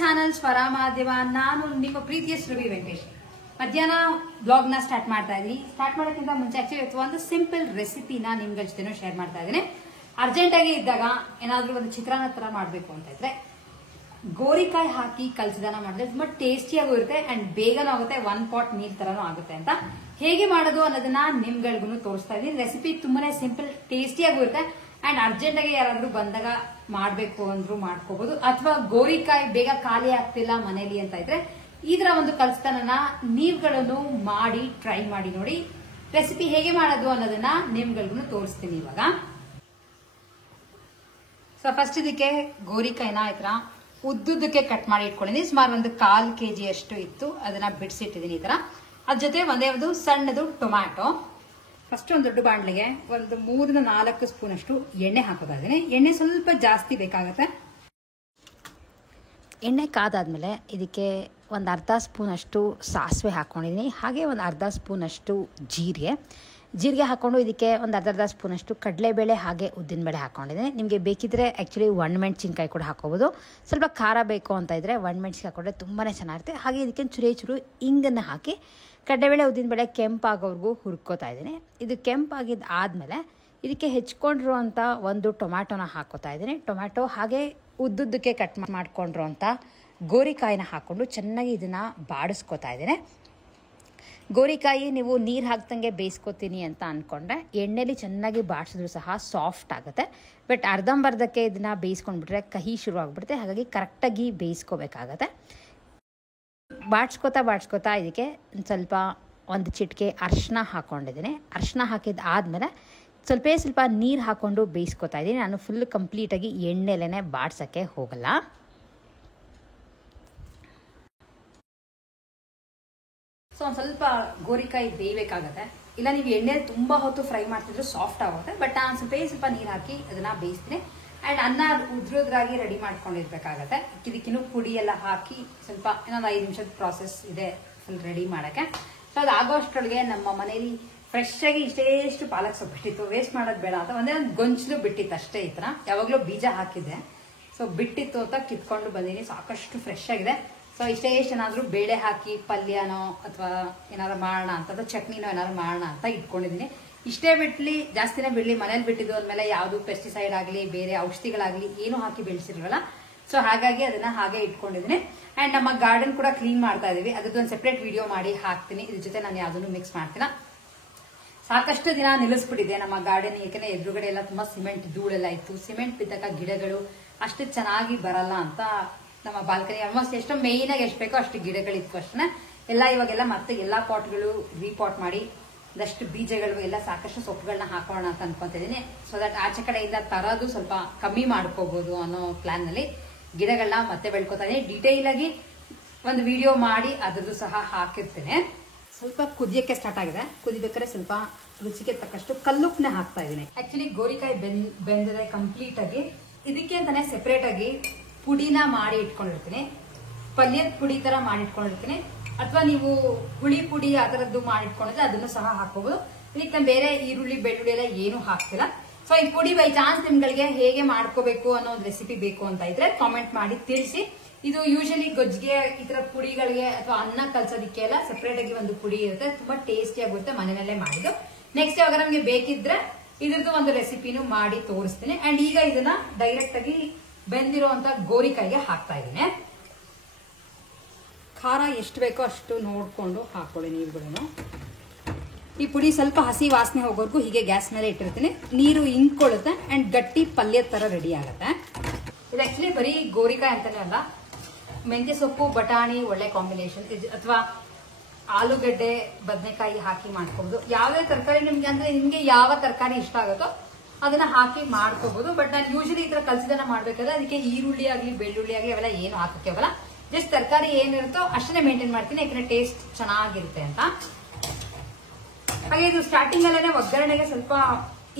Channel ಸ್ವರ ಮಾಧ್ಯಮ. ನಾನು ನಿಮ್ಮ ಪ್ರೀತಿಯ ಸುರಭಿ ವೆಂಕಟೇಶ್. ಮಧ್ಯಾಹ್ನ ಬ್ಲಾಗ್ ನ ಸ್ಟಾರ್ಟ್ ಮಾಡ್ತಾ ಇದೀನಿ. ಸ್ಟಾರ್ಟ್ ಮಾಡೋಕ್ಕಿಂತ ಮುಂಚೆ ಆಕ್ಚುಲಿ ಒಂದು ಸಿಂಪಲ್ ರೆಸಿಪಿನ ನಿಮ್ಗಳ ಜೊತೆ ಶೇರ್ ಮಾಡ್ತಾ ಇದ್ದೀನಿ. ಅರ್ಜೆಂಟ್ ಆಗಿ ಇದ್ದಾಗ ಏನಾದ್ರೂ ಒಂದು ಚಿತ್ರಾನ್ನ ತರ ಮಾಡ್ಬೇಕು ಅಂತ ಇದ್ರೆ ಗೋರಿಕಾಯಿ ಹಾಕಿ ಕಲ್ಸಿದಾನ ಮಾಡಿದ್ರೆ ತುಂಬಾ ಟೇಸ್ಟಿಯಾಗೂ ಇರುತ್ತೆ ಅಂಡ್ ಬೇಗನೂ ಆಗುತ್ತೆ, 1 ಪಾಟ್ ಮೀಲ್ ತರನೂ ಆಗುತ್ತೆ. ಅಂತ ಹೇಗೆ ಮಾಡೋದು ಅನ್ನೋದನ್ನ ನಿಮ್ಗಳಿಗೂ ತೋರಿಸ್ತಾ ಇದೀನಿ. ರೆಸಿಪಿ ತುಂಬಾನೇ ಸಿಂಪಲ್, ಟೇಸ್ಟಿಯಾಗೂ ಇರುತ್ತೆ ಅಂಡ್ ಅರ್ಜೆಂಟ್ ಆಗಿ ಯಾರಾದ್ರೂ ಬಂದಾಗ ಮಾಡ್ಬೇಕು ಅಂದ್ರೂ ಮಾಡ್ಕೋಬಹುದು. ಅಥವಾ ಗೋರಿಕಾಯಿ ಬೇಗ ಖಾಲಿ ಆಗ್ತಿಲ್ಲ ಮನೇಲಿ ಅಂತ ಇದ್ರೆ ಇದರ ಒಂದು ಕಲ್ಸ್ತಾನ ನೀವುಗಳನ್ನು ಮಾಡಿ ಟ್ರೈ ಮಾಡಿ ನೋಡಿ. ರೆಸಿಪಿ ಹೇಗೆ ಮಾಡೋದು ಅನ್ನೋದನ್ನ ನಿಮ್ಗಳಿಗೂ ತೋರಿಸ್ತೀನಿ ಇವಾಗ. ಸೊ ಫಸ್ಟ್ ಇದಕ್ಕೆ ಗೋರಿಕಾಯಿನ ಈ ತರ ಉದ್ದುದಕ್ಕೆ ಕಟ್ ಮಾಡಿ ಇಟ್ಕೊಂಡಿದ್ದೀನಿ. ಸುಮಾರು ಒಂದು 1/4 kg ಅಷ್ಟು ಇತ್ತು, ಅದನ್ನ ಬಿಡಿಸಿಟ್ಟಿದ್ದೀನಿ ಈ ತರ. ಅದ್ರ ಜೊತೆ ಒಂದೇ ಒಂದು ಸಣ್ಣದು ಟೊಮ್ಯಾಟೊ. ಫಸ್ಟ್ ಒಂದು ದೊಡ್ಡ ಬಾಣಲೆಗೆ ಒಂದು 3 ರಿಂದ 4 ಸ್ಪೂನ್ ಅಷ್ಟು ಎಣ್ಣೆ ಹಾಕೋತಾ ಇದ್ದೀನಿ. ಎಣ್ಣೆ ಸ್ವಲ್ಪ ಜಾಸ್ತಿ ಬೇಕಾಗುತ್ತೆ. ಎಣ್ಣೆ ಕಾದಾದ್ಮೇಲೆ ಇದಕ್ಕೆ ಒಂದು ಅರ್ಧ ಸ್ಪೂನ್ ಅಷ್ಟು ಸಾಸಿವೆ ಹಾಕ್ಕೊಂಡಿದ್ದೀನಿ. ಹಾಗೆ ಒಂದು ಅರ್ಧ ಸ್ಪೂನ್ ಅಷ್ಟು ಜೀರಿಗೆ ಹಾಕ್ಕೊಂಡು ಇದಕ್ಕೆ ಒಂದು ಅರ್ಧ ಸ್ಪೂನ್ ಅಷ್ಟು ಕಡಲೆಬೇಳೆ ಹಾಗೆ ಉದ್ದಿನಬೇಳೆ ಹಾಕ್ಕೊಂಡಿದ್ದೀನಿ. ನಿಮಗೆ ಬೇಕಿದ್ರೆ ಆ್ಯಕ್ಚುಲಿ ಒಣಮೆಣಸಿನ್ಕಾಯಿ ಕೂಡ ಹಾಕೋಬೋದು. ಸ್ವಲ್ಪ ಖಾರ ಬೇಕು ಅಂತ ಇದ್ದರೆ ಒಣಮೆಣಸಿನ್ಕಾಯಿ ಹಾಕೊಂಡ್ರೆ ತುಂಬಾ ಚೆನ್ನಾಗಿರುತ್ತೆ. ಹಾಗೆ ಇದಕ್ಕೆ ಚೂರು ಇಂಗನ್ನು ಹಾಕಿ ಕಡಲೆಬೇಳೆ ಉದ್ದಿನಬೇಳೆ ಕೆಂಪಾಗೋವರೆಗೂ ಹುರ್ಕೋತಾ ಇದ್ದೀನಿ. ಇದು ಕೆಂಪಾಗಿದ್ದು ಆದಮೇಲೆ ಇದಕ್ಕೆ ಹೆಚ್ಕೊಂಡಿರುವಂಥ ಒಂದು ಟೊಮ್ಯಾಟೊನ ಹಾಕೋತಾ ಇದ್ದೀನಿ. ಟೊಮ್ಯಾಟೊ ಹಾಗೆ ಉದ್ದುದ್ದಕ್ಕೆ ಕಟ್ ಮಾಡ್ಕೊಂಡಿರುವಂಥ ಗೋರಿಕಾಯಿನ ಹಾಕ್ಕೊಂಡು ಚೆನ್ನಾಗಿ ಇದನ್ನು ಬಾಡಿಸ್ಕೊತಾ ಇದ್ದೀನಿ. ಗೋರಿಕಾಯಿ ನೀವು ನೀರು ಹಾಕ್ದಂಗೆ ಬೇಯಿಸ್ಕೊತೀನಿ ಅಂತ ಅಂದ್ಕೊಂಡ್ರೆ ಎಣ್ಣೆಲಿ ಚೆನ್ನಾಗಿ ಬಾಡಿಸಿದ್ರು ಸಹ ಸಾಫ್ಟ್ ಆಗುತ್ತೆ. ಬಟ್ ಅರ್ಧಂಬರ್ಧಕ್ಕೆ ಇದನ್ನು ಬೇಯಿಸ್ಕೊಂಡ್ಬಿಟ್ರೆ ಕಹಿ ಶುರು ಆಗಿಬಿಡುತ್ತೆ. ಹಾಗಾಗಿ ಕರೆಕ್ಟಾಗಿ ಬೇಯಿಸ್ಕೋಬೇಕಾಗತ್ತೆ. ಬಾಡಿಸ್ಕೊತಾ ಇದಕ್ಕೆ ಸ್ವಲ್ಪ ಒಂದು ಚಿಟಿಕೆ ಅರಿಶಿನ ಹಾಕ್ಕೊಂಡಿದ್ದೀನಿ. ಅರಿಶಿನ ಹಾಕಿದ ಆದಮೇಲೆ ಸ್ವಲ್ಪ ನೀರು ಹಾಕ್ಕೊಂಡು ಬೇಯಿಸ್ಕೊತಾ ಇದ್ದೀನಿ. ನಾನು ಫುಲ್ ಕಂಪ್ಲೀಟಾಗಿ ಎಣ್ಣೆಲೇ ಬಾಡ್ಸೋಕ್ಕೆ ಹೋಗಲ್ಲ. ಸೊ ಒಂದು ಸ್ವಲ್ಪ ಗೋರಿಕಾಯಿ ಬೇಯಬೇಕಾಗತ್ತೆ. ಇಲ್ಲ ನೀವು ಎಣ್ಣೆ ತುಂಬಾ ಹೊತ್ತು ಫ್ರೈ ಮಾಡ್ತಿದ್ರು ಸಾಫ್ಟ್ ಆಗುತ್ತೆ. ಬಟ್ ನಾನು ಸ್ವಲ್ಪ ನೀರು ಹಾಕಿ ಅದನ್ನ ಬೇಯಿಸ್ತೀನಿ. ಅಂಡ್ ಅನ್ನ ಉದ್ರಾಗಿ ರೆಡಿ ಮಾಡ್ಕೊಂಡಿರ್ಬೇಕಾಗತ್ತೆ. ಇದಕ್ಕಿನ್ನೂ ಪುಡಿ ಎಲ್ಲ ಹಾಕಿ ಸ್ವಲ್ಪ ಇನ್ನೊಂದು 5 ನಿಮಿಷದ ಪ್ರಾಸೆಸ್ ಇದೆ ಫುಲ್ ರೆಡಿ ಮಾಡಕ್ಕೆ. ಸೊ ಅದು ಆಗೋಷ್ಟರೊಳಗೆ ನಮ್ಮ ಮನೇಲಿ ಫ್ರೆಶ್ ಆಗಿ ಇಷ್ಟೇಷ್ಟು ಪಾಲಕ್ ಸೊಪ್ಪು ಬಿಟ್ಟಿತ್ತು, ವೇಸ್ಟ್ ಮಾಡೋದು ಬೇಡ ಅಂತ ಒಂದೇ ಒಂದು ಗೊಂಚಲು ಬಿಟ್ಟಿತ್ತು ಅಷ್ಟೇ. ಈ ತರ ಯಾವಾಗಲೂ ಬೀಜ ಹಾಕಿದ್ದೆ, ಸೊ ಬಿಟ್ಟಿತ್ತು ಅಂತ ಕಿತ್ಕೊಂಡು ಬಂದೀನಿ. ಸಾಕಷ್ಟು ಫ್ರೆಶ್ ಆಗಿದೆ. ಸೊ ಇಷ್ಟೇಷ್ಟು ಏನಾದ್ರು ಬೇಳೆ ಹಾಕಿ ಪಲ್ಯನೋ ಅಥವಾ ಏನಾದ್ರು ಮಾಡೋಣ ಅಂತ ಚಟ್ನಿನೋ ಏನಾದ್ರು ಮಾಡೋಣ ಅಂತ ಇಟ್ಕೊಂಡಿದ್ದೀನಿ. ಇಷ್ಟೇ ಬಿಡ್ಲಿ, ಜಾಸ್ತಿನೇ ಬಿಡ್ಲಿ, ಮನೇಲಿ ಬಿಟ್ಟಿದ್ದು ಅಂದ್ಮೇಲೆ ಯಾವುದು ಪೆಸ್ಟಿಸೈಡ್ ಆಗಲಿ ಬೇರೆ ಔಷಧಿಗಳಾಗ್ಲಿ ಏನು ಹಾಕಿ ಬೆಳೆಸಿರಲ್ಲ. ಸೊ ಹಾಗಾಗಿ ಅದನ್ನ ಹಾಗೆ ಇಟ್ಕೊಂಡಿದ್ದೀನಿ. ಅಂಡ್ ನಮ್ಮ ಗಾರ್ಡನ್ ಕೂಡ ಕ್ಲೀನ್ ಮಾಡ್ತಾ ಇದೀವಿ. ಅದೊಂದು ಸೆಪರೇಟ್ ವಿಡಿಯೋ ಮಾಡಿ ಹಾಕ್ತೀನಿ. ಇದ್ರ ಜೊತೆ ನಾನು ಯಾವ್ದನ್ನು ಮಿಕ್ಸ್ ಮಾಡ್ತೀನ. ಸಾಕಷ್ಟು ದಿನ ನಿಲ್ಲಿಸ್ಬಿಟ್ಟಿದೆ ನಮ್ಮ ಗಾರ್ಡನ್. ಯಾಕಂದ್ರೆ ಎದುರುಗಡೆ ಎಲ್ಲ ತುಂಬಾ ಸಿಮೆಂಟ್ ಧೂಳೆಲ್ಲ ಇತ್ತು. ಸಿಮೆಂಟ್ ಬಿದ್ದಾಗ ಗಿಡಗಳು ಅಷ್ಟು ಚೆನ್ನಾಗಿ ಬರಲ್ಲ ಅಂತ ನಮ್ಮ ಬಾಲ್ಕನಿ ಆಲ್ಮೋಸ್ಟ್ ಎಷ್ಟೋ ಮೇಯ್ನ್ ಆಗಿ ಎಷ್ಟು ಬೇಕೋ ಅಷ್ಟು ಗಿಡಗಳಿತ್ತು ಅಷ್ಟೇ. ಎಲ್ಲ ಇವಾಗೆಲ್ಲ ಮತ್ತೆ ಎಲ್ಲಾ ಪಾಟ್ಗಳು ರೀಪಾಟ್ ಮಾಡಿ ಒಂದಷ್ಟು ಬೀಜಗಳು ಎಲ್ಲ ಸಾಕಷ್ಟು ಸೊಪ್ಪುಗಳನ್ನ ಹಾಕೋಣ ಅಂತ ಅನ್ಕೊಂತಿದ್ದೀನಿ. ಸೊ ದಟ್ ಆಚೆ ಕಡೆಯಿಂದ ತರೋದು ಸ್ವಲ್ಪ ಕಮ್ಮಿ ಮಾಡ್ಕೋಬಹುದು ಅನ್ನೋ ಪ್ಲಾನ್ ನಲ್ಲಿ ಗಿಡಗಳನ್ನ ಮತ್ತೆ ಬೆಳ್ಕೊತಾ ಇದೀನಿ. ಡೀಟೇಲ್ ಆಗಿ ಒಂದು ವಿಡಿಯೋ ಮಾಡಿ ಅದ್ರದ್ದು ಸಹ ಹಾಕಿರ್ತೇನೆ. ಸ್ವಲ್ಪ ಕುದಿಯಕ್ಕೆ ಸ್ಟಾರ್ಟ್ ಆಗಿದೆ. ಕುದಿಬೇಕಾದ್ರೆ ಸ್ವಲ್ಪ ರುಚಿಗೆ ತಕ್ಕಷ್ಟು ಕಲ್ಲುಪ್ಪನೆ ಹಾಕ್ತಾ ಇದೀನಿ. ಆಕ್ಚುಲಿ ಗೋರಿಕಾಯಿ ಬೆಂದಿದೆ ಕಂಪ್ಲೀಟ್ ಆಗಿ. ಇದಕ್ಕೆ ಅಂತಾನೆ ಸೆಪರೇಟ್ ಆಗಿ ಪುಡಿನ ಮಾಡಿ ಇಟ್ಕೊಂಡಿರ್ತೀನಿ. ಪಲ್ಯದ ಪುಡಿ ತರ ಮಾಡಿ ಇಟ್ಕೊಂಡಿರ್ತೀನಿ. ಅಥವಾ ನೀವು ಹುಳಿ ಪುಡಿ ಆ ತರದ್ದು ಮಾಡಿಟ್ಕೊಂಡಿದ್ರೆ ಅದನ್ನು ಸಹ ಹಾಕೋಬಹುದು. ಇದಕ್ಕೆ ನಾನು ಬೇರೆ ಈರುಳ್ಳಿ ಬೆಳ್ಳುಳ್ಳಿ ಎಲ್ಲ ಏನು ಹಾಕ್ತಿಲ್ಲ. ಸೊ ಈ ಪುಡಿ ಬೈ ಚಾನ್ಸ್ ನಿಮ್ಗಳಿಗೆ ಹೇಗೆ ಮಾಡ್ಕೋಬೇಕು ಅನ್ನೋ ಒಂದು ರೆಸಿಪಿ ಬೇಕು ಅಂತ ಇದ್ರೆ ಕಾಮೆಂಟ್ ಮಾಡಿ ತಿಳಿಸಿ. ಇದು ಯೂಶಲಿ ಗೊಜ್ಜಿಗೆ ಈ ತರ ಪುಡಿಗಳಿಗೆ ಅಥವಾ ಅನ್ನ ಕಲ್ಸೋದಿಕ್ಕೆ ಎಲ್ಲ ಸೆಪರೇಟ್ ಆಗಿ ಒಂದು ಪುಡಿ ಇರುತ್ತೆ. ತುಂಬಾ ಟೇಸ್ಟಿ ಆಗಿರುತ್ತೆ, ಮನೆಯಲ್ಲೇ ಮಾಡಿದ್ದು. ನೆಕ್ಸ್ಟ್ ಯಾವಾಗ ನಮ್ಗೆ ಬೇಕಿದ್ರೆ ಇದ್ರದ್ದು ಒಂದು ರೆಸಿಪಿನೂ ಮಾಡಿ ತೋರಿಸ್ತೀನಿ. ಅಂಡ್ ಈಗ ಇದನ್ನ ಡೈರೆಕ್ಟ್ ಆಗಿ ಬೆಂದಿರುವಂತ ಗೋರಿಕಾಯಿಗೆ ಹಾಕ್ತಾ ಇದ್ದೀನಿ. ಖಾರ ಎಷ್ಟು ಬೇಕೋ ಅಷ್ಟು ನೋಡ್ಕೊಂಡು ಹಾಕೊಳ್ಳಿ ನೀವುಗಳನ್ನು. ಈ ಪುಡಿ ಸ್ವಲ್ಪ ಹಸಿ ವಾಸನೆ ಹೋಗೋರ್ಗು ಹೀಗೆ ಗ್ಯಾಸ್ ಮೇಲೆ ಇಟ್ಟಿರ್ತೀನಿ. ನೀರು ಇಂಕೊಳ್ಳುತ್ತೆ ಅಂಡ್ ಗಟ್ಟಿ ಪಲ್ಯ ತರ ರೆಡಿ ಆಗುತ್ತೆ. ಇದು ಆಕ್ಚುಲಿ ಬರೀ ಗೋರಿಕಾಯಿ ಅಂತಾನೆ ಅಲ್ಲ, ಮೆಂತ್ಯ ಸೊಪ್ಪು ಬಟಾಣಿ ಒಳ್ಳೆ ಕಾಂಬಿನೇಷನ್. ಅಥವಾ ಆಲೂಗಡ್ಡೆ ಬದನೆಕಾಯಿ ಹಾಕಿ ಮಾಡ್ಕೋಬಹುದು. ಯಾವ್ಯಾವ ತರಕಾರಿ ನಿಮ್ಗೆ ಅಂದ್ರೆ ನಿಮ್ಗೆ ಯಾವ ತರಕಾರಿ ಇಷ್ಟ ಆಗುತ್ತೋ ಅದನ್ನ ಹಾಕಿ ಮಾಡ್ಕೋಬಹುದು. ಬಟ್ ನಾನು ಯೂಶಲಿ ಈ ತರ ಕಲ್ಸಿದನ್ನ ಮಾಡ್ಬೇಕಾದ್ರೆ ಅದಕ್ಕೆ ಈರುಳ್ಳಿ ಆಗ್ಲಿ ಬೆಳ್ಳುಳ್ಳಿ ಆಗ್ಲಿ ಅವೆಲ್ಲ ಏನು ಹಾಕಕ್ಕೆ ಹೋಗಲ್ಲ. ಜಸ್ಟ್ ತರಕಾರಿ ಏನಿರುತ್ತೋ ಅಷ್ಟನ್ನೇ ಮೇಂಟೈನ್ ಮಾಡ್ತೀನಿ, ಯಾಕಂದ್ರೆ ಟೇಸ್ಟ್ ಚೆನ್ನಾಗಿರುತ್ತೆ ಅಂತ. ಹಾಗೆ ಇದು ಸ್ಟಾರ್ಟಿಂಗ್ ಅಲ್ಲೇನೆ ಒಗ್ಗರಣೆಗೆ ಸ್ವಲ್ಪ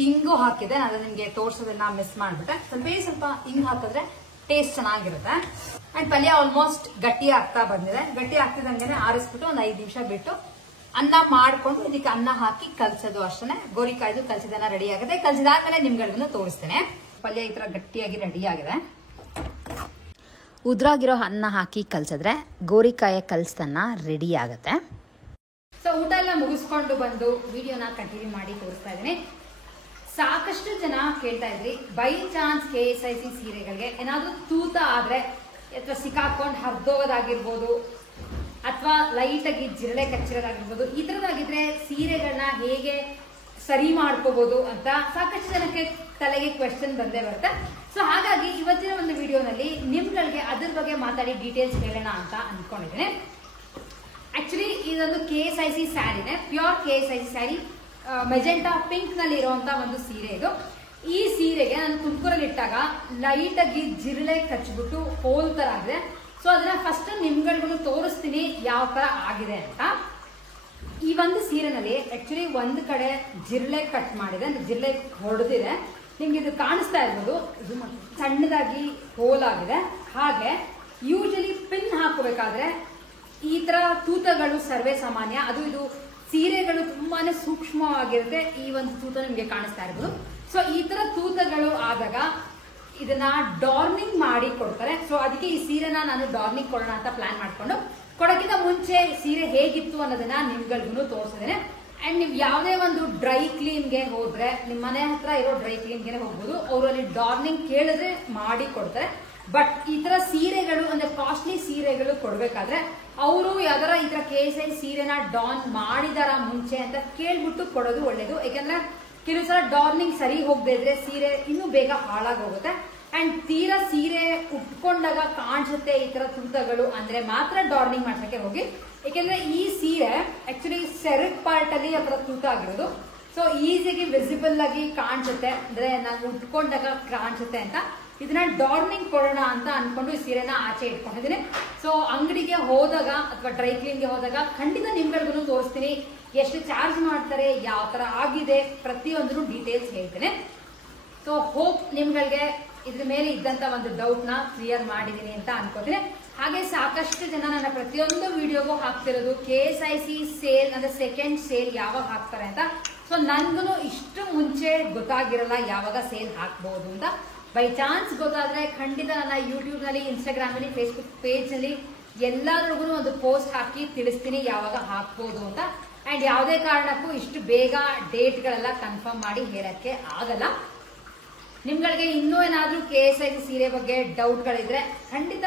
ಇಂಗು ಹಾಕಿದೆ. ನಾನು ನಿಮ್ಗೆ ತೋರ್ಸೋದನ್ನ ಮಿಸ್ ಮಾಡ್ಬಿಟ್ಟೆ. ಸ್ವಲ್ಪ ಇಂಗು ಹಾಕಿದ್ರೆ ಟೇಸ್ಟ್ ಚೆನ್ನಾಗಿರುತ್ತೆ. ಅಂಡ್ ಪಲ್ಯ ಆಲ್ಮೋಸ್ಟ್ ಗಟ್ಟಿ ಆಗ್ತಾ ಬಂದಿದೆ. ಗಟ್ಟಿ ಆಗ್ತಿದಂಗೆ ಆರಿಸ್ಬಿಟ್ಟು ಒಂದು 5 ನಿಮಿಷ ಬಿಟ್ಟು ಅನ್ನ ಮಾಡ್ಕೊಂಡು ಇದಕ್ಕೆ ಅನ್ನ ಹಾಕಿ ಕಲ್ಸೋದು ಅಷ್ಟೇ. ಗೋರಿಕಾಯ್ದು ಕಲ್ಸಿದನ್ನ ರೆಡಿ ಆಗುತ್ತೆ. ಕಲ್ಸಿದಾದ್ಮೇಲೆ ನಿಮ್ಗಳಿಗೂ ತೋರಿಸ್ತೇನೆ. ಪಲ್ಯ ಈ ತರ ಗಟ್ಟಿಯಾಗಿ ರೆಡಿ ಆಗಿದೆ. ಉದ್ರಾಗಿರೋ ಅನ್ನ ಹಾಕಿ ಕಲಸಿದ್ರೆ ಗೋರಿಕಾಯಿ ಕಲಸನ್ನ ರೆಡಿ ಆಗುತ್ತೆ. ಸೊ ಊಟ ಎಲ್ಲ ಮುಗಿಸ್ಕೊಂಡು ಬಂದು ವಿಡಿಯೋನ ಕಂಟಿನ್ಯೂ ಮಾಡಿ ತೋರಿಸ್ತಾ ಇದ್ದೀನಿ. ಸಾಕಷ್ಟು ಜನ ಕೇಳ್ತಾ ಇದ್ರಿ, ಬೈ ಚಾನ್ಸ್ KSIC ಸೀರೆಗಳಿಗೆ ಏನಾದರೂ ತೂತ ಆದರೆ ಅಥವಾ ಸಿಕ್ಕಾಕೊಂಡು ಹರಿದೋಗೋದಾಗಿರ್ಬೋದು ಅಥವಾ ಲೈಟಾಗಿ ಜಿರಳೆ ಕಚ್ಚಿರೋದಾಗಿರ್ಬೋದು, ಈ ಥರದಾಗಿದ್ರೆ ಸೀರೆಗಳನ್ನ ಹೇಗೆ ಸರಿ ಮಾಡ್ಕೋಬಹುದು ಅಂತ ಸಾಕಷ್ಟು ಜನಕ್ಕೆ ತಲೆಗೆ ಕ್ವೆಶ್ಚನ್ ಬಂದೇ ಬರುತ್ತೆ. ಸೊ ಹಾಗಾಗಿ ಇವತ್ತಿನ ಒಂದು ವಿಡಿಯೋನಲ್ಲಿ ನಿಮ್ಗಳಿಗೆ ಅದ್ರ ಬಗ್ಗೆ ಮಾತಾಡಿ ಡೀಟೇಲ್ಸ್ ಹೇಳೋಣ ಅಂತ ಅಂದ್ಕೊಂಡಿದ್ದೀನಿ. ಆಕ್ಚುಲಿ ಇದೊಂದು KSIC ಸ್ಯಾರಿನೇ, pure KSIC sari, magenta pink ನಲ್ಲಿ ಇರುವಂತ ಒಂದು ಸೀರೆ ಇದು. ಈ ಸೀರೆಗೆ ನಾನು ತುಮಕೂರಲ್ಲಿ ಇಟ್ಟಾಗ ಲೈಟ್ ಆಗಿ ಜಿರಳೆ ಕಚ್ಬಿಟ್ಟು ಹೋಲ್ ತರ ಆಗಿದೆ. ಸೊ ಅದನ್ನ ಫಸ್ಟ್ ನಿಮ್ಗಳಿಗೂ ತೋರಿಸ್ತೀನಿ ಯಾವ ತರ ಆಗಿದೆ ಅಂತ. ಈ ಒಂದು ಸೀರೆನಲ್ಲಿ ಆಕ್ಚುಲಿ ಒಂದು ಕಡೆ ಜಿರಳೆ ಕಟ್ ಮಾಡಿದೆ, ಜಿರಳೆ ಹೊಡೆದಿದೆ, ನಿಮ್ಗೆ ಇದು ಕಾಣಿಸ್ತಾ ಇರ್ಬೋದು, ಸಣ್ಣದಾಗಿ ಹೋಲ್ ಆಗಿದೆ. ಹಾಗೆ ಯೂಶಲಿ ಪಿನ್ ಹಾಕಬೇಕಾದ್ರೆ ಈ ತರ ತೂತಗಳು ಸರ್ವೇ ಸಾಮಾನ್ಯ. ಅದು ಇದು ಸೀರೆಗಳು ತುಂಬಾನೇ ಸೂಕ್ಷ್ಮವಾಗಿರುತ್ತೆ. ಈ ಒಂದು ತೂತ ನಿಮ್ಗೆ ಕಾಣಿಸ್ತಾ ಇರ್ಬೋದು. ಸೊ ಈ ತರ ತೂತಗಳು ಆದಾಗ ಇದನ್ನ ಡಾರ್ನಿಂಗ್ ಮಾಡಿ ಕೊಡ್ತಾರೆ. ಸೊ ಅದಕ್ಕೆ ಈ ಸೀರೆನ ನಾನು ಡಾರ್ನಿಂಗ್ ಕೊಡೋಣ ಅಂತ ಪ್ಲಾನ್ ಮಾಡ್ಕೊಂಡು, ಕೊಡಕ್ಕಿಂತ ಮುಂಚೆ ಸೀರೆ ಹೇಗಿತ್ತು ಅನ್ನೋದನ್ನ ನಿಮ್ಗಳಿಗೂ ತೋರಿಸಿದ್ದೇನೆ. ಅಂಡ್ ನೀವು ಯಾವುದೇ ಒಂದು ಡ್ರೈ ಕ್ಲೀನ್ಗೆ ಹೋದ್ರೆ, ನಿಮ್ಮ ಮನೆ ಹತ್ರ ಇರೋ ಡ್ರೈ ಕ್ಲೀನ್ಗೆ ಹೋಗ್ಬೋದು, ಅವರಲ್ಲಿ ಡಾರ್ನಿಂಗ್ ಕೇಳಿದ್ರೆ ಮಾಡಿ ಕೊಡ್ತಾರೆ. ಬಟ್ ಈ ತರ ಸೀರೆಗಳು ಅಂದ್ರೆ ಕಾಸ್ಟ್ಲಿ ಸೀರೆಗಳು ಕೊಡ್ಬೇಕಾದ್ರೆ ಅವರು ಯಾವ್ದಾರ ಈ ತರ KSIC ಸೀರೆನ ಡಾನ್ ಮಾಡಿದಾರ ಮುಂಚೆ ಅಂತ ಕೇಳ್ಬಿಟ್ಟು ಕೊಡೋದು ಒಳ್ಳೇದು. ಯಾಕಂದ್ರೆ ಕೆಲವು ಸಲ ಡಾರ್ನಿಂಗ್ ಸರಿ ಹೋಗದೆ ಇದ್ರೆ ಸೀರೆ ಇನ್ನೂ ಬೇಗ ಹಾಳಾಗಿ ಹೋಗುತ್ತೆ. ಅಂಡ್ ತೀರಾ ಸೀರೆ ಉಟ್ಕೊಂಡಾಗ ಕಾಣಿಸುತ್ತೆ ಈ ತರ ತೂತಗಳು ಅಂದ್ರೆ ಮಾತ್ರ ಡಾರ್ನಿಂಗ್ ಮಾಡ್ಸಕ್ಕೆ ಹೋಗಿ. ಯಾಕೆಂದ್ರೆ ಈ ಸೀರೆ ಆಕ್ಚುಲಿ ಸೆರಗ್ ಪಾರ್ಟ್ ಅಲ್ಲಿ ಆ ತರ ತೂತ ಆಗಿರೋದು. ಸೊ ಈಸಿಯಾಗಿ ವಿಸಿಬಲ್ ಆಗಿ ಕಾಣಿಸುತ್ತೆ, ಅಂದ್ರೆ ನಾನು ಉಟ್ಕೊಂಡಾಗ ಕಾಣಿಸುತ್ತೆ ಅಂತ ಇದನ್ನ ಡಾರ್ನಿಂಗ್ ಕೊಡೋಣ ಅಂತ ಅನ್ಕೊಂಡು ಈ ಸೀರೆನ ಆಚೆ ಇಟ್ಕೊಂಡಿದ್ದೀನಿ. ಸೊ ಅಂಗಡಿಗೆ ಹೋದಾಗ ಅಥವಾ ಡ್ರೈ ಕ್ಲೀನ್ಗೆ ಹೋದಾಗ ಖಂಡಿತ ನಿಮ್ಗಳಿಗೂ ತೋರಿಸ್ತೀನಿ, ಎಷ್ಟು ಚಾರ್ಜ್ ಮಾಡ್ತಾರೆ, ಯಾವ ತರ ಆಗಿದೆ, ಪ್ರತಿಯೊಂದನ್ನು ಡೀಟೇಲ್ಸ್ ಹೇಳ್ತೇನೆ. ಸೊ ಹೋಪ್ ನಿಮ್ಗಳಿಗೆ ಇದ್ರ ಮೇಲೆ ಇದ್ದಂತ ಒಂದು ಡೌಟ್ ನ ಕ್ಲಿಯರ್ ಮಾಡಿದೀನಿ ಅಂತ ಅನ್ಕೋತೀನಿ. ಹಾಗೆ ಸಾಕಷ್ಟು ಜನ ನನ್ನ ಪ್ರತಿಯೊಂದು ವಿಡಿಯೋಗೂ ಹಾಕ್ತಿರೋದು KSIC ಸೇಲ್ ಅಂದ್ರೆ ಸೆಕೆಂಡ್ ಸೇಲ್ ಯಾವಾಗ ಹಾಕ್ತಾರೆ ಅಂತ. ಸೊ ನನ್ಗೂ ಇಷ್ಟು ಮುಂಚೆ ಗೊತ್ತಾಗಿರಲ್ಲ ಯಾವಾಗ ಸೇಲ್ ಹಾಕ್ಬಹುದು ಅಂತ. ಬೈ ಚಾನ್ಸ್ ಗೊತ್ತಾದ್ರೆ ಖಂಡಿತ ನನ್ನ ಯೂಟ್ಯೂಬ್ ನಲ್ಲಿ, ಇನ್ಸ್ಟಾಗ್ರಾಮ್ ನಲ್ಲಿ, ಫೇಸ್ಬುಕ್ ಪೇಜ್ ನಲ್ಲಿ ಎಲ್ಲಾದ್ರೂ ಒಂದು ಪೋಸ್ಟ್ ಹಾಕಿ ತಿಳಿಸ್ತೀನಿ ಯಾವಾಗ ಹಾಕ್ಬೋದು ಅಂತ. ಅಂಡ್ ಯಾವುದೇ ಕಾರಣಕ್ಕೂ ಇಷ್ಟು ಬೇಗ ಡೇಟ್ಗಳೆಲ್ಲ ಕನ್ಫರ್ಮ್ ಮಾಡಿ ಹೇಳಕ್ಕೆ ಆಗಲ್ಲ. ನಿಮ್ಗಳಿಗೆ ಇನ್ನೂ ಏನಾದ್ರೂ KSIC ಸೀರೆ ಬಗ್ಗೆ ಡೌಟ್ಗಳಿದ್ರೆ ಖಂಡಿತ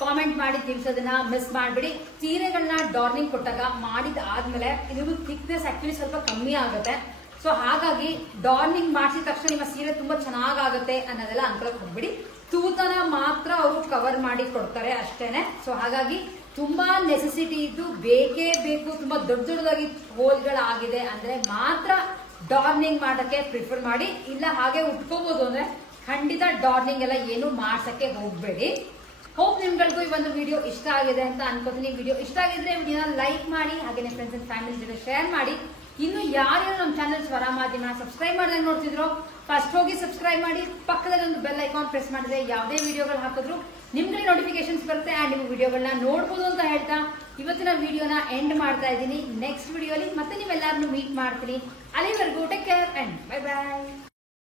ಕಾಮೆಂಟ್ ಮಾಡಿ ತಿಳಿಸೋದನ್ನ ಮಿಸ್ ಮಾಡ್ಬಿಡಿ. ಸೀರೆಗಳನ್ನ ಡಾರ್ನಿಂಗ್ ಕೊಟ್ಟಾಗ ಮಾಡಿದ ಆದ್ಮೇಲೆ ಇದು ಥಿಕ್ನೆಸ್ ಆಕ್ಚುಲಿ ಸ್ವಲ್ಪ ಕಮ್ಮಿ ಆಗುತ್ತೆ. ಸೊ ಹಾಗಾಗಿ ಡಾರ್ನಿಂಗ್ ಮಾಡಿಸಿದ ತಕ್ಷಣ ನಿಮ್ಮ ಸೀರೆ ತುಂಬಾ ಚೆನ್ನಾಗಾಗುತ್ತೆ ಅನ್ನೋದೆಲ್ಲ ಅನ್ಕೊಳಕ್ ಹೋಗ್ಬಿಡಿ. ತೂತನ ಮಾತ್ರ ಅವರು ಕವರ್ ಮಾಡಿ ಕೊಡ್ತಾರೆ ಅಷ್ಟೇನೆ. ಸೊ ಹಾಗಾಗಿ ತುಂಬಾ ನೆಸೆಸಿಟಿ ಇದ್ದು ಬೇಕೇ ಬೇಕು, ತುಂಬಾ ದೊಡ್ಡ ದೊಡ್ಡದಾಗಿ ಹೋಲ್ಗಳಾಗಿದೆ ಅಂದ್ರೆ ಮಾತ್ರ ಡಾರ್ನಿಂಗ್ ಮಾಡಕ್ಕೆ ಪ್ರಿಫರ್ ಮಾಡಿ. ಇಲ್ಲ ಹಾಗೆ ಉಟ್ಕೋಬಹುದು ಅಂದ್ರೆ ಖಂಡಿತ ಡಾರ್ನಿಂಗ್ ಎಲ್ಲ ಏನು ಮಾಡ್ಸಕ್ಕೆ ಹೋಗ್ಬೇಡಿ. ಹೋಪ್ ನಿಮ್ಗಳಿಗೂ ಈ ಒಂದು ವಿಡಿಯೋ ಇಷ್ಟ ಆಗಿದೆ ಅಂತ ಅನ್ಕೋತೀನಿ. ವಿಡಿಯೋ ಇಷ್ಟ ಆಗಿದ್ರೆ ವಿಡಿಯೋನ ಲೈಕ್ ಮಾಡಿ, ಹಾಗೆ ಫ್ರೆಂಡ್ಸ್ ಅಂಡ್ ಫ್ಯಾಮಿಲಿ ಜೊತೆ ಶೇರ್ ಮಾಡಿ. ಇನ್ನು ಯಾರ್ಯಾರು ನಮ್ಮ ಚಾನಲ್ ಸ್ವರ ಮಾಧ್ಯಮ ಸಬ್ಸ್ಕ್ರೈಬ್ ಮಾಡಿದಾಗ ನೋಡ್ತಿದ್ರು ಫಸ್ಟ್ ಹೋಗಿ ಸಬ್ಸ್ಕ್ರೈಬ್ ಮಾಡಿ, ಪಕ್ಕದಲ್ಲಿ ಒಂದು ಬೆಲ್ ಐಕಾನ್ ಪ್ರೆಸ್ ಮಾಡಿದ್ರೆ ಯಾವುದೇ ವಿಡಿಯೋಗಳು ಹಾಕಿದ್ರು ನಿಮ್ಗೆ ನೋಟಿಫಿಕೇಶನ್ಸ್ ಬರುತ್ತೆ ಅಂಡ್ ನೀವು ವಿಡಿಯೋಗಳನ್ನ ನೋಡ್ಬೋದು ಅಂತ ಹೇಳ್ತಾ ಇವತ್ತಿನ ವಿಡಿಯೋನ ಎಂಡ್ ಮಾಡ್ತಾ ಇದ್ದೀನಿ. ನೆಕ್ಸ್ಟ್ ವಿಡಿಯೋಲಿ ಮತ್ತೆ ನೀವೆಲ್ಲರನ್ನು ಮೀಟ್ ಮಾಡ್ತೀನಿ. ಅಲ್ಲಿವರೆಗೂ take care and bye bye.